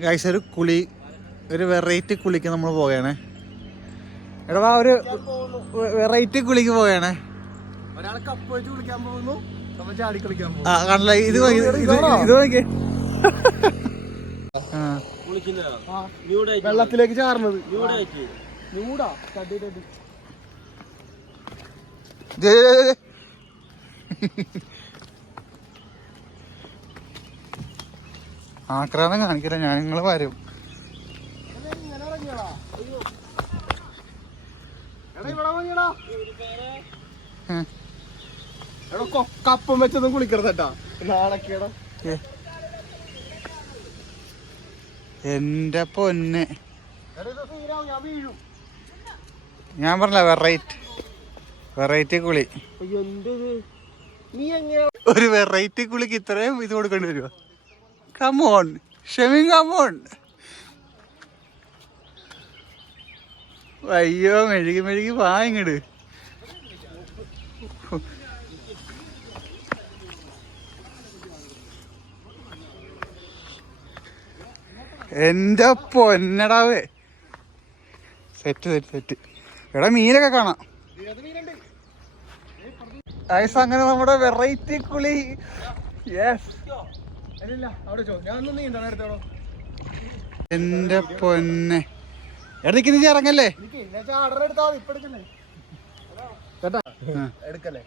Guys ഒരു കുളി ഒരു വെറൈറ്റി കുളിക്ക് നമ്മൾ പോവുകയാണ് എടാ ഒരു വെറൈറ്റി കുളിക്ക് പോവുകയാണ് ഒരാളെ കപ്പ് വെച്ച് കുളിക്കാൻ പോകുന്നു. നമ്മൾ ചാടി കളിക്കാൻ പോകുന്നു. ആ കണ്ടില്ല ഇത് നോക്കി, ഇത് ഇത് നോക്കിയേ ആ. വെള്ളത്തിലേക്ക് ചാർന്നത് ന്യൂടാ ആക്രാന്തം കാണിക്കില്ല ഞാൻ നിങ്ങൾ വരും. കപ്പം വെച്ചൊന്നും കുളിക്കരുതട്ടാ. നാളൊക്കെയാടാ ഏ. എന്റെ പൊന്ന്. ഞാൻ പറഞ്ഞ വെറൈറ്റി. വെറൈറ്റി കുളി. ഒരു വെറൈറ്റി കുളിക്ക് ഇത്രയും ഇത് കൊടുക്കേണ്ടി വരുമോ കമോൺ come on. അയ്യോ മെഴുകി മെഴുകി വാ ഇങ്ങട്. എന്റെ പൊന്നടാവേ സെറ്റ് സെറ്റ് സെറ്റ്. എടാ മീനൊക്കെ കാണാം. അങ്ങനെ നമ്മുടെ വെറൈറ്റി കുളി. യെസ് ഇല്ല അവിടെ ചോ ഞാൻ ഒന്ന് നീന്തണം എടുത്തോളൂ എന്റെ പൊന്നെ. എടക്ക് നീ ഇറങ്ങല്ലേ? എടുക്കല്ലേ?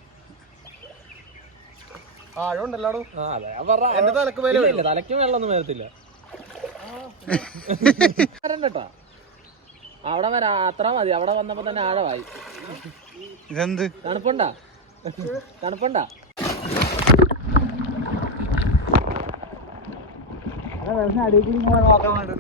എന്റെ തലക്ക് മേലെ തലയ്ക്കും വെള്ളമൊന്നും വരത്തില്ല. വരണ്ടട്ടാ അവിടെ വരാ അത്ര മതി അവിടെ വന്നപ്പോ തന്നെ ആഴമായി. ഇതെന്ത്? തണുപ്പുണ്ടാ? തണുപ്പുണ്ടാ? അടിയിൽ ഇങ്ങനെ നോക്കാൻ വേണ്ടത്.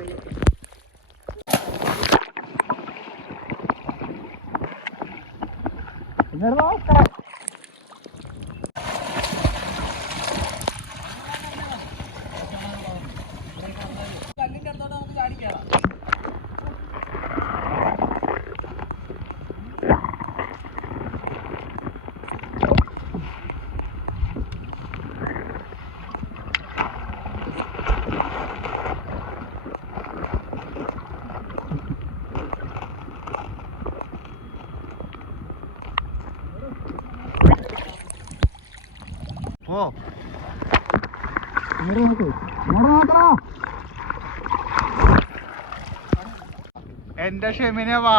എന്റെ ഷെമിനെ വാ.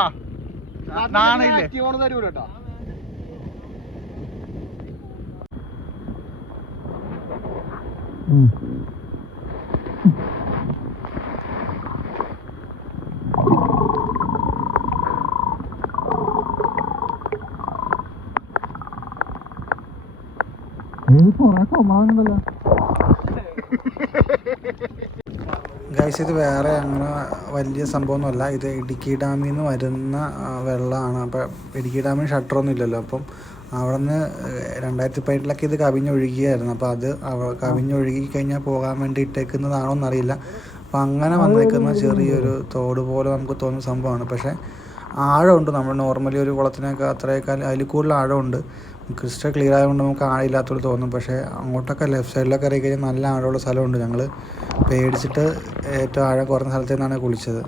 നാണില്ലേ? തരൂല കേട്ടോ ഗൈസ് ഇത് വേറെ അങ്ങനെ വലിയ സംഭവമൊന്നുമല്ല. ഇത് ഇടുക്കി ഡാമിൽ നിന്ന് വരുന്ന വെള്ളമാണ്. അപ്പം ഇടുക്കി ഡാമിന് ഷട്ടറൊന്നും ഇല്ലല്ലോ അപ്പം അവിടെ നിന്ന് രണ്ടായിരത്തി പതിനെട്ടിലൊക്കെ ഇത് കവിഞ്ഞൊഴുകിയായിരുന്നു. അപ്പോൾ അത് കവിഞ്ഞൊഴുകി കഴിഞ്ഞാൽ പോകാൻ വേണ്ടി ഇട്ടേക്കുന്നതാണോ എന്നറിയില്ല അപ്പം അങ്ങനെ വന്നേക്കുന്ന ചെറിയൊരു തോട് പോലെ നമുക്ക് തോന്നുന്ന സംഭവമാണ്. പക്ഷേ ആഴമുണ്ട് നമ്മൾ നോർമലി ഒരു കുളത്തിനൊക്കെ അത്രയേക്കാൾ അതിൽ കൂടുതൽ ആഴമുണ്ട്. ക്രിസ്റ്റൽ ക്ലിയർ ആയതുകൊണ്ട് നമുക്ക് ആഴമില്ലാത്തത് തോന്നും. പക്ഷേ അങ്ങോട്ടൊക്കെ ലെഫ്റ്റ് സൈഡിലൊക്കെ ഇറങ്ങി കഴിഞ്ഞാൽ നല്ല ആഴമുള്ള സ്ഥലമുണ്ട് ഞങ്ങൾ പേടിച്ചിട്ട് ഏറ്റവും ആഴം കുറഞ്ഞ സ്ഥലത്തു നിന്നാണ് കുളിച്ചത്.